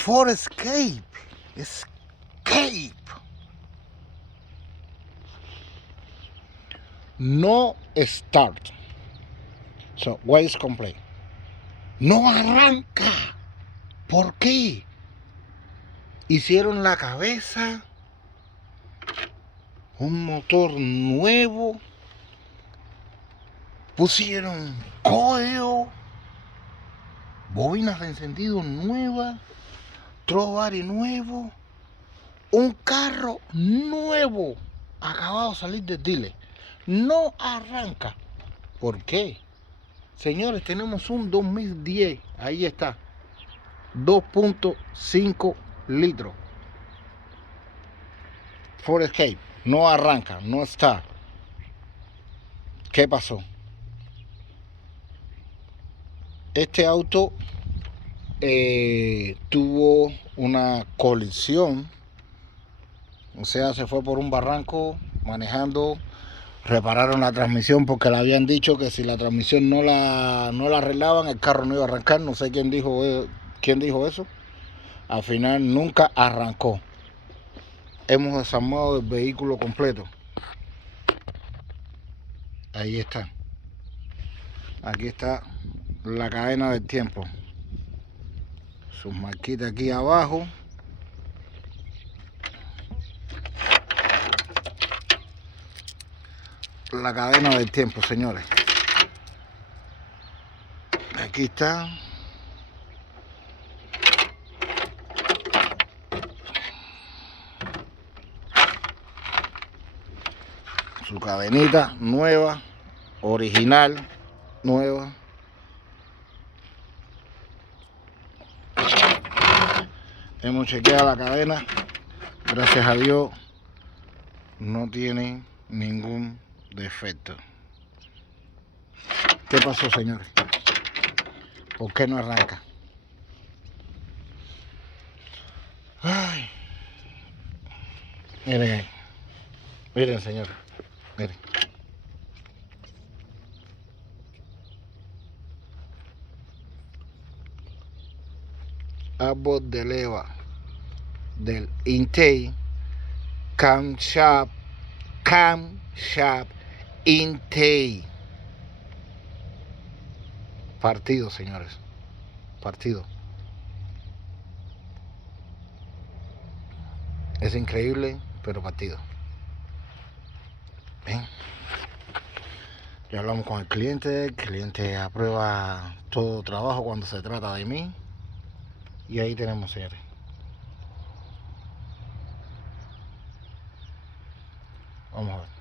For escape. Escape. No start. So, why is complaint? No arranca. ¿Por qué? Hicieron la cabeza, un motor nuevo, pusieron código, bobinas de encendido nuevas, trovare nuevo, un carro nuevo, acabado de salir del dealer. No arranca. ¿Por qué? Señores, tenemos un 2010, ahí está, 2.5 litros. Ford Escape, no arranca, no está. ¿Qué pasó? Este auto tuvo una colisión, o sea, se fue por un barranco manejando. Repararon la transmisión porque le habían dicho que si la transmisión no la arreglaban, el carro no iba a arrancar. No sé quién dijo eso. Al final nunca arrancó. Hemos desarmado el vehículo completo. Ahí está. Aquí está la cadena del tiempo. Sus marquitas aquí abajo. La cadena del tiempo, señores. Aquí está. Su cadenita nueva, original, nueva. Hemos chequeado la cadena. Gracias a Dios no tiene ningún defecto. ¿Qué pasó, señores? ¿Por qué no arranca? Ay. Miren ahí. Miren, señores. Miren. Árbol de leva del Intake camshaft Intake. Partido, señores. Partido. Es increíble, pero partido. ¿Ven? Ya hablamos con el cliente aprueba todo trabajo cuando se trata de mí. Y ahí tenemos, señores. Vamos a ver.